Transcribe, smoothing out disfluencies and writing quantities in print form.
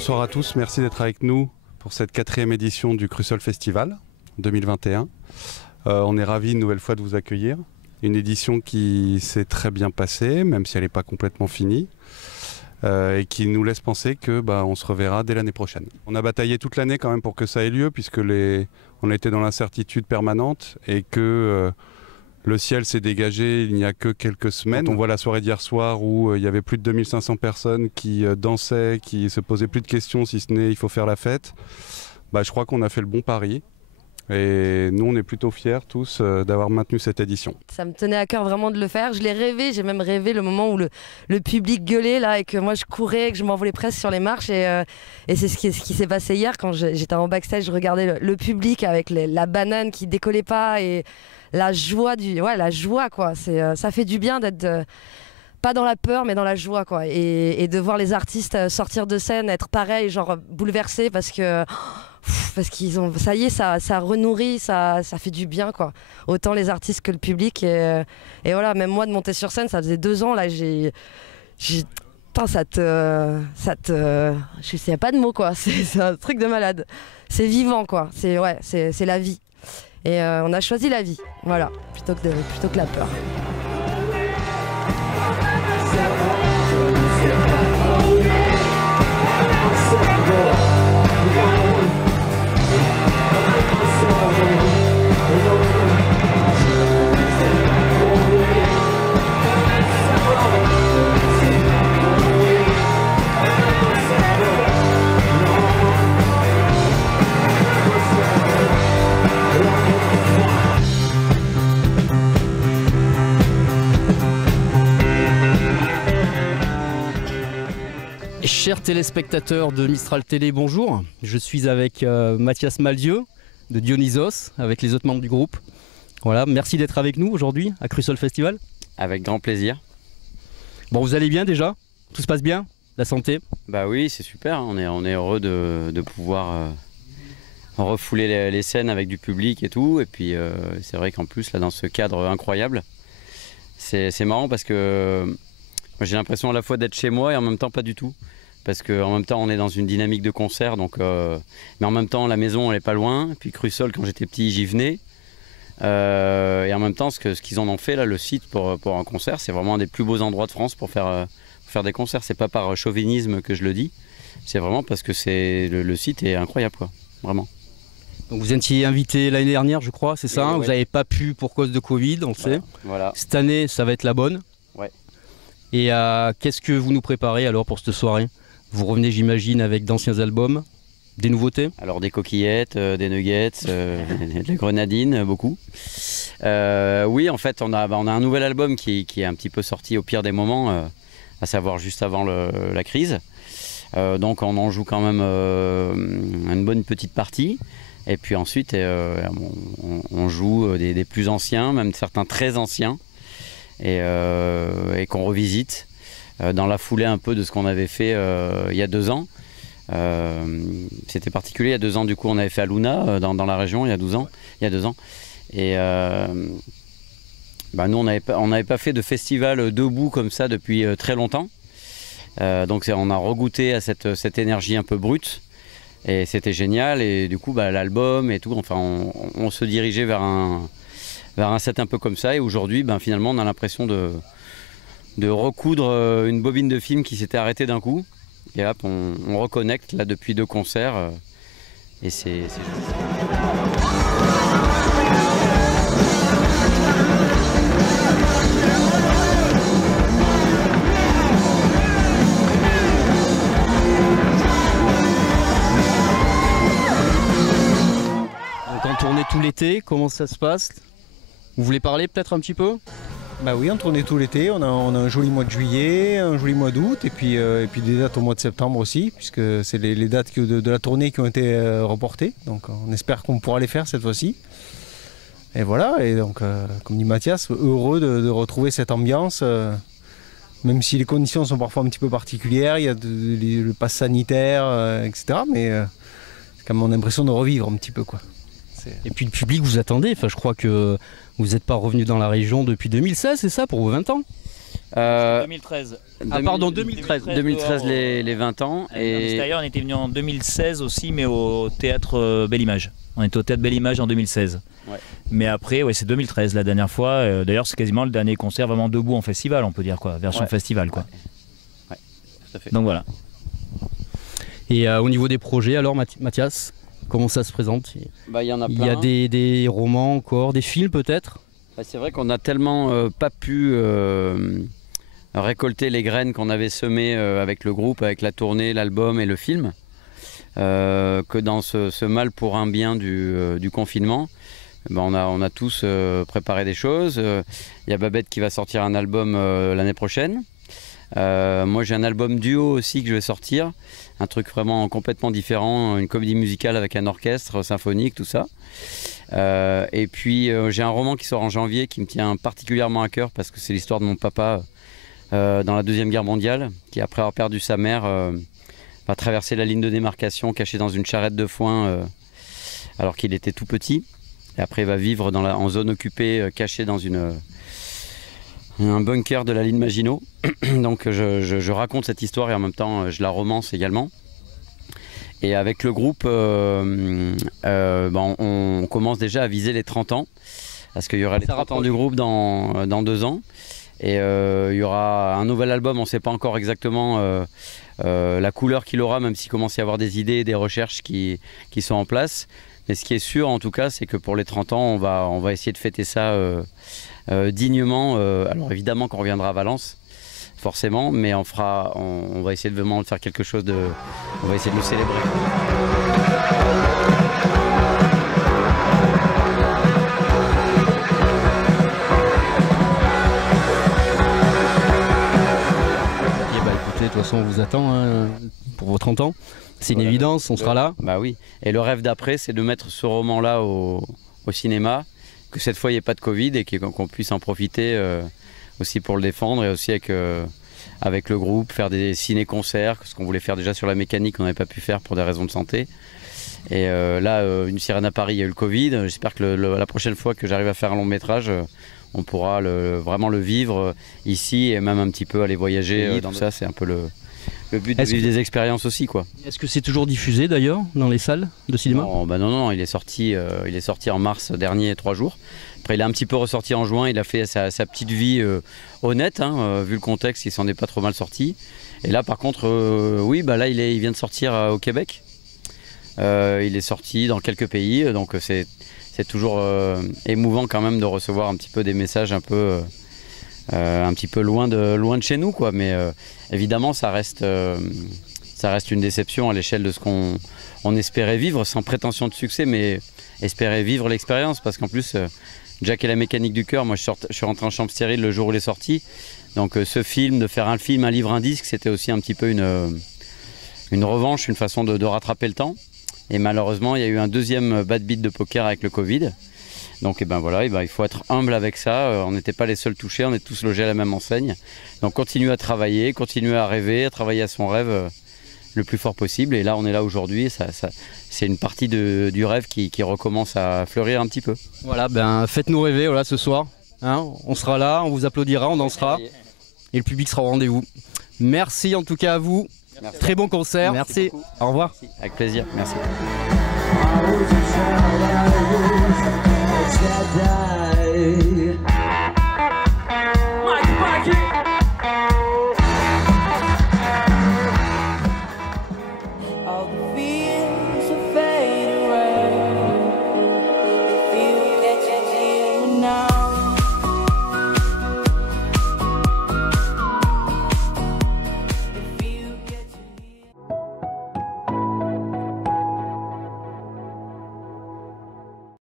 Bonsoir à tous, merci d'être avec nous pour cette 4e édition du Crucial Festival 2021. On est ravis une nouvelle fois de vous accueillir. Une édition qui s'est très bien passée, même si elle n'est pas complètement finie, et qui nous laisse penser que on se reverra dès l'année prochaine. On a bataillé toute l'année quand même pour que ça ait lieu, puisque on était dans l'incertitude permanente et que le ciel s'est dégagé il n'y a que quelques semaines. On voit la soirée d'hier soir où il y avait plus de 2500 personnes qui dansaient, qui se posaient plus de questions si ce n'est il faut faire la fête. Je crois qu'on a fait le bon pari. Et nous, on est plutôt fiers tous d'avoir maintenu cette édition. Ça me tenait à cœur vraiment de le faire. Je l'ai rêvé, j'ai même rêvé le moment où le public gueulait là, et que moi je courais, que je m'envolais presque sur les marches. Et c'est ce qui s'est passé hier quand j'étais en backstage, je regardais le public avec la banane qui décollait pas et la joie, la joie quoi. Ça fait du bien d'être... pas dans la peur mais dans la joie quoi, et de voir les artistes sortir de scène, être pareil, genre bouleversés parce qu'ils ont, ça y est, ça renourrit, ça fait du bien quoi, autant les artistes que le public, et voilà, même moi de monter sur scène, ça faisait 2 ans là, putain, je sais pas de mots quoi, c'est un truc de malade, c'est vivant quoi, c'est la vie, et on a choisi la vie, voilà, plutôt que la peur. Chers téléspectateurs de Mistral Télé, bonjour. Je suis avec Mathias Malzieu de Dionysos, avec les autres membres du groupe. Voilà, merci d'être avec nous aujourd'hui à Crucial Festival. Avec grand plaisir. Bon, vous allez bien déjà? Tout se passe bien? La santé? Bah oui, c'est super. On est heureux de pouvoir refouler les scènes avec du public et tout. Et puis c'est vrai qu'en plus, là, dans ce cadre incroyable, c'est marrant parce que j'ai l'impression à la fois d'être chez moi et en même temps pas du tout. Parce qu'en même temps on est dans une dynamique de concert, donc, mais en même temps la maison elle est pas loin, puis Crucial quand j'étais petit j'y venais, et en même temps ce qu'ils en ont fait là, le site pour un concert, c'est vraiment un des plus beaux endroits de France pour faire des concerts. C'est pas par chauvinisme que je le dis, c'est vraiment parce que le site est incroyable quoi, vraiment. Donc vous étiez invité l'année dernière je crois, c'est ça, hein, ouais. Vous n'avez pas pu pour cause de Covid, on le sait. Voilà. Cette année ça va être la bonne. Ouais. Et qu'est-ce que vous nous préparez alors pour cette soirée? Vous revenez, j'imagine, avec d'anciens albums, des nouveautés? Alors des coquillettes, des nuggets, des grenadines, beaucoup. Oui, en fait, on a un nouvel album qui est un petit peu sorti au pire des moments, à savoir juste avant la crise. Donc on en joue quand même une bonne petite partie. Et puis ensuite, on joue des plus anciens, même certains très anciens, et qu'on revisite. Dans la foulée un peu de ce qu'on avait fait il y a 2 ans. C'était particulier, il y a 2 ans du coup on avait fait à Luna dans la région, il y a 2 ans. Et nous on n'avait pas fait de festival debout comme ça depuis très longtemps. Donc on a regoûté à cette énergie un peu brute et c'était génial, et du coup l'album et tout, enfin on se dirigeait vers un set un peu comme ça, et aujourd'hui finalement on a l'impression de recoudre une bobine de film qui s'était arrêtée d'un coup, et hop on reconnecte là depuis 2 concerts, et c'est Donc en tournée tout l'été, comment ça se passe? Vous voulez parler peut-être un petit peu? Bah oui, on tournait tout l'été, on a un joli mois de juillet, un joli mois d'août, et puis des dates au mois de septembre aussi, puisque c'est les dates de la tournée qui ont été reportées, donc on espère qu'on pourra les faire cette fois-ci. Et voilà, et donc comme dit Mathias, heureux de retrouver cette ambiance, même si les conditions sont parfois un petit peu particulières, il y a le pass sanitaire, etc. Mais c'est quand même on a l'impression de revivre un petit peu quoi. Et puis le public vous attendez, enfin je crois que vous n'êtes pas revenu dans la région depuis 2016, c'est ça, pour vos 20 ans? 2013. Ah pardon, 2013. 2013 les 20 ans. Et d'ailleurs, on était venu en 2016 aussi, mais au théâtre Belle Image. On était au théâtre Belle Image en 2016. Ouais. Mais après, ouais, c'est 2013 la dernière fois. D'ailleurs, c'est quasiment le dernier concert vraiment debout en festival, on peut dire quoi, version festival quoi. Ouais, tout à fait. Donc voilà. Et au niveau des projets, alors Mathias, comment ça se présente? Bah, y en a plein. Il y a des romans encore, des films peut-être? Bah, c'est vrai qu'on n'a tellement pas pu récolter les graines qu'on avait semées avec le groupe, avec la tournée, l'album et le film, que dans ce mal pour un bien du confinement, bah, on a tous préparé des choses. Il y a Babette qui va sortir un album l'année prochaine. Moi j'ai un album duo aussi que je vais sortir, un truc vraiment complètement différent, une comédie musicale avec un orchestre symphonique, tout ça. Et puis j'ai un roman qui sort en janvier qui me tient particulièrement à cœur parce que c'est l'histoire de mon papa dans la Deuxième Guerre mondiale, qui après avoir perdu sa mère va traverser la ligne de démarcation caché dans une charrette de foin alors qu'il était tout petit. Et après il va vivre en zone occupée, caché dans un bunker de la ligne Maginot. Donc je raconte cette histoire et en même temps je la romance également. Et avec le groupe, on commence déjà à viser les 30 ans. Parce qu'il y aura les 30 ans du groupe dans 2 ans. Et il y aura un nouvel album, on ne sait pas encore exactement la couleur qu'il aura, même s'il commence à y avoir des idées et des recherches qui sont en place. Mais ce qui est sûr en tout cas, c'est que pour les 30 ans, on va essayer de fêter ça dignement. Alors évidemment qu'on reviendra à Valence, forcément, mais on va essayer de vraiment faire quelque chose on va essayer de le célébrer. De toute façon, on vous attend hein, pour vos 30 ans. C'est une évidence, on sera là. Bah oui. Et le rêve d'après, c'est de mettre ce roman-là au cinéma, que cette fois il n'y ait pas de Covid et qu'on puisse en profiter aussi pour le défendre et aussi avec le groupe, faire des ciné-concerts, ce qu'on voulait faire déjà sur la mécanique, qu'on n'avait pas pu faire pour des raisons de santé. Et là, Une sirène à Paris, il y a eu le Covid. J'espère que la prochaine fois que j'arrive à faire un long métrage, on pourra vraiment le vivre ici et même un petit peu aller voyager. Tout ça, c'est un peu le but de vivre des expériences aussi, quoi. Est-ce que c'est toujours diffusé d'ailleurs dans les salles de cinéma? Non, il est sorti en mars dernier, 3 jours. Après, il est un petit peu ressorti en juin. Il a fait sa petite vie honnête, hein, vu le contexte, il s'en est pas trop mal sorti. Et là, par contre, là, il vient de sortir au Québec. Il est sorti dans quelques pays, donc c'est toujours émouvant quand même de recevoir un petit peu des messages un petit peu loin de chez nous, quoi. Mais évidemment, ça reste une déception à l'échelle de ce qu'on espérait vivre, sans prétention de succès, mais espérer vivre l'expérience. Parce qu'en plus, Jack et la mécanique du cœur, moi je suis rentré en chambre stérile le jour où il est sorti. Donc ce film, de faire un film, un livre, un disque, c'était aussi un petit peu une revanche, une façon de rattraper le temps. Et malheureusement, il y a eu un deuxième bad beat de poker avec le Covid. Donc il faut être humble avec ça. On n'était pas les seuls touchés, on est tous logés à la même enseigne. Donc continuer à travailler, continuer à rêver, à travailler à son rêve le plus fort possible. Et là, on est là aujourd'hui. C'est une partie du rêve qui recommence à fleurir un petit peu. Voilà, faites-nous rêver ce soir. Hein, on sera là, on vous applaudira, on dansera. Et le public sera au rendez-vous. Merci en tout cas à vous. Merci. Très bon concert. Merci. Au revoir. Merci. Avec plaisir. Merci.